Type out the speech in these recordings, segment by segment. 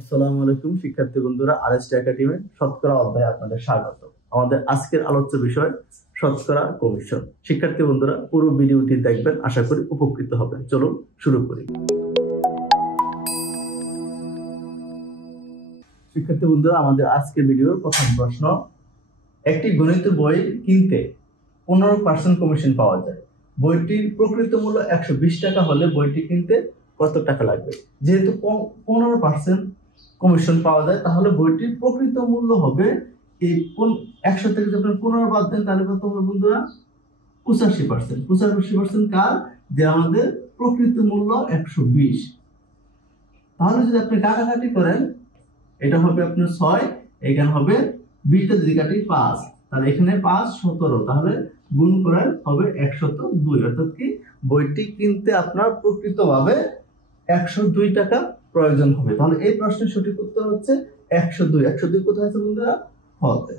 আসসালামু আলাইকুম শিক্ষার্থী বন্ধুরা, আরএসটি একাডেমি শতকরা অধ্যায়ে আপনাদের স্বাগত। আমাদের আজকের আলোচ্য বিষয় শতকরা কমিশন। শিক্ষার্থী বন্ধুরা পুরো ভিডিওটি দেখবেন, আশা করি উপকৃত হবেন। চলুন শুরু করি। শিক্ষার্থী বন্ধুরা, আমাদের আজকের ভিডিওর প্রথম প্রশ্ন, একটি গণিত বই কিনতে 15% কমিশন পাওয়া যায়। বইটির প্রকৃত মূল্য 120 টাকা হলে বইটি কিনতে কত টাকা লাগবে? যেহেতু 15% কমিশন পাওয়া যায়, তাহলে বইটির প্রকৃত মূল্য হবে এই 100 থেকে যখন 15 বাদ দেন তাহলে কত হবে বন্ধুরা? 85%। 85% কার? যে আমাদের প্রকৃত মূল্য 120। তাহলে যদি আপনি কাটাকাটি করেন, এটা হবে আপনার 6, এখানে হবে 20টা যদি কাটি 5, তাহলে এখানে 5 17, তাহলে গুণ করেন হবে 102। অর্থাৎ কি বইটি কিনতে আপনার প্রকৃতভাবে 102 টাকা প্রয়োজন হবে। তাহলে এই প্রশ্নের সঠিক উত্তর হচ্ছে 102। 102 কোথায় আছে বন্ধুরা? হতে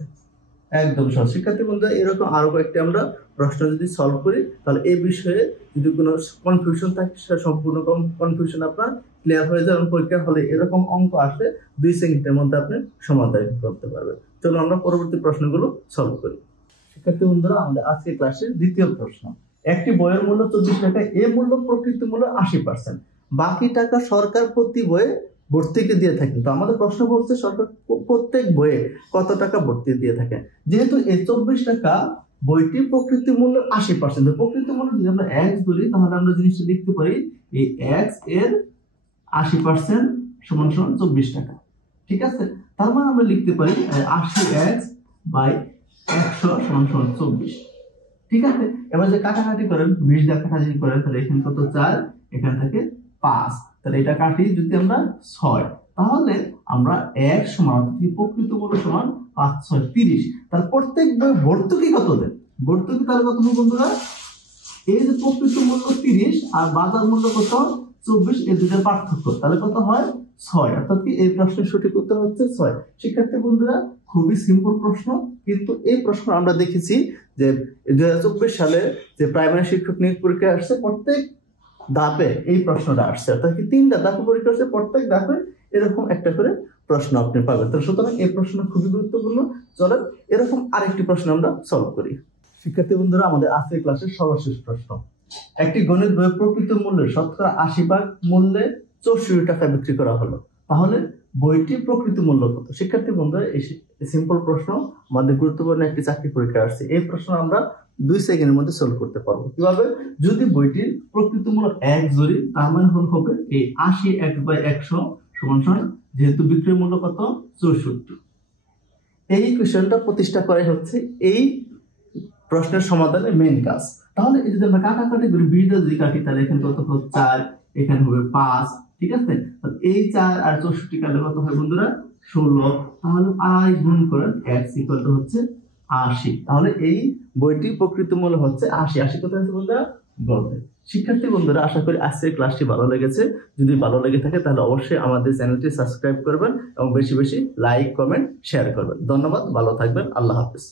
একদম সহজ। শিক্ষার্থী বন্ধুরা, এরকম আরো কয়েকটি আমরা প্রশ্ন যদি সলভ করি, তাহলে এই বিষয়ে যদি কোনো কনফিউশন থাকে সেটা সম্পূর্ণ কনফিউশন আপনার ক্লিয়ার হয়ে যাবে। পরীক্ষার হলে এরকম অঙ্ক আসলে 2 সেকেন্ডের মধ্যে আপনি সমাধান করতে পারবেন। চলো আমরা পরবর্তী প্রশ্নগুলো সলভ করি। শিক্ষার্থী বন্ধুরা, আমাদের আজকের ক্লাসের দ্বিতীয় প্রশ্ন, একটি বইয়ের মূল্য 24 টাকা, এ মূল্য প্রকৃত মূল্য 80%, বাকি টাকা সরকার প্রতি বইয়ে ভর্তুকি দিয়ে থাকেন। তো আমাদের প্রশ্ন বলছে সরকার প্রত্যেক বইয়ে কত টাকা ভর্তি দিয়ে থাকেন। যেহেতু এই 24 টাকা বইটি প্রকৃত মূল্য 80%, প্রকৃত মূল্য যদি আমরা x ধরি, তাহলে আমরা জিনিসটা লিখতে পারি এই x এর 80% সমান 24 টাকা। ঠিক আছে, তার মানে আমরা লিখতে পারি 80x বাই 100 সমান 24। ঠিক আছে, এবার যে কাটাকাটি করেন, 20 দিয়ে কাটাকাটি করেন, তাহলে এখানে কত 4, এখান থেকে 5, তাহলে এটা কাটি যদি আমরা 6, তাহলে আমরা 1 সমান প্রকৃত মূল্য সমান 5 6 30। তার প্রত্যেক বই ভর্তুকি কত দেন? ভর্তুকি তাহলে কত হবে বন্ধুরা? এই যে প্রকৃত মূল্য 30 আর বাজার মূল্য কত 24, এই দুটোর পার্থক্য, তাহলে কত হয় 6। অর্থাৎ কি এই প্রশ্নের সঠিক উত্তর হচ্ছে 6। শিক্ষার্থী বন্ধুরা, খুবই সিম্পল প্রশ্ন, কিন্তু এই প্রশ্ন আমরা দেখেছি যে 2024 সালে যে প্রাইমারি শিক্ষক নিয়োগ পরীক্ষা আসছে, প্রত্যেক ধাপে এই প্রশ্নটা আসছে। অর্থাৎ কি 3টা ধাপে পরীক্ষা আসছে, প্রত্যেক ধাপে এরকম একটা করে প্রশ্ন আপনি পাবেন। তো সুতরাং এই প্রশ্ন খুবই গুরুত্বপূর্ণ। চলেন এরকম আরেকটি প্রশ্ন আমরা সলভ করি। শিক্ষার্থী বন্ধুরা, আমাদের আজকের ক্লাসের সর্বশেষ প্রশ্ন, একটি গণিত বই প্রকৃত মূল্যের শতকরা 80% মূল্যে 64 টাকা বিক্রি করা হলো, তাহলে বইটির প্রকৃত মূল্য কত? শিক্ষার্থী বন্ধুরা, এই সিম্পল প্রশ্ন আমাদের গুরুত্বপূর্ণ একটি চাকরি পরীক্ষা আসছে। এই প্রশ্ন আমরা 2 সেকেন্ডের মধ্যে সলভ করতে পারবো। কিভাবে? যদি বইটির প্রকৃত মূল্য 1 ধরি, তার মানে হবে এই 80x বাই 100 সমান যেহেতু বিক্রয় মূল্য কত 64। এই কোশ্চেনটা প্রতিষ্ঠা করাই হচ্ছে এই প্রশ্নের সমাধানের মেইন কাজ। তাহলে এই যদি আমরা কাটাকাটি করি, 20 যদি কাটি, তাহলে এখানে কত হবে 4, এখানে হবে 5। ঠিক আছে, তাহলে এই 4 আর 64 কাটলে কত হয় বন্ধুরা? 16। তাহলে আই গুণ করেন x ইকুয়াল টু হচ্ছে 80। তাহলে এই বইটির প্রকৃত মূল্য হচ্ছে 80। 80 কত আছে বন্ধুরা? বলতে। শিক্ষার্থী বন্ধুরা, আশা করি আজকের ক্লাসটি ভালো লেগেছে। যদি ভালো লেগে থাকে তাহলে অবশ্যই আমাদের চ্যানেলটি সাবস্ক্রাইব করবেন এবং বেশি বেশি লাইক কমেন্ট শেয়ার করবেন। ধন্যবাদ, ভালো থাকবেন, আল্লাহ হাফেজ।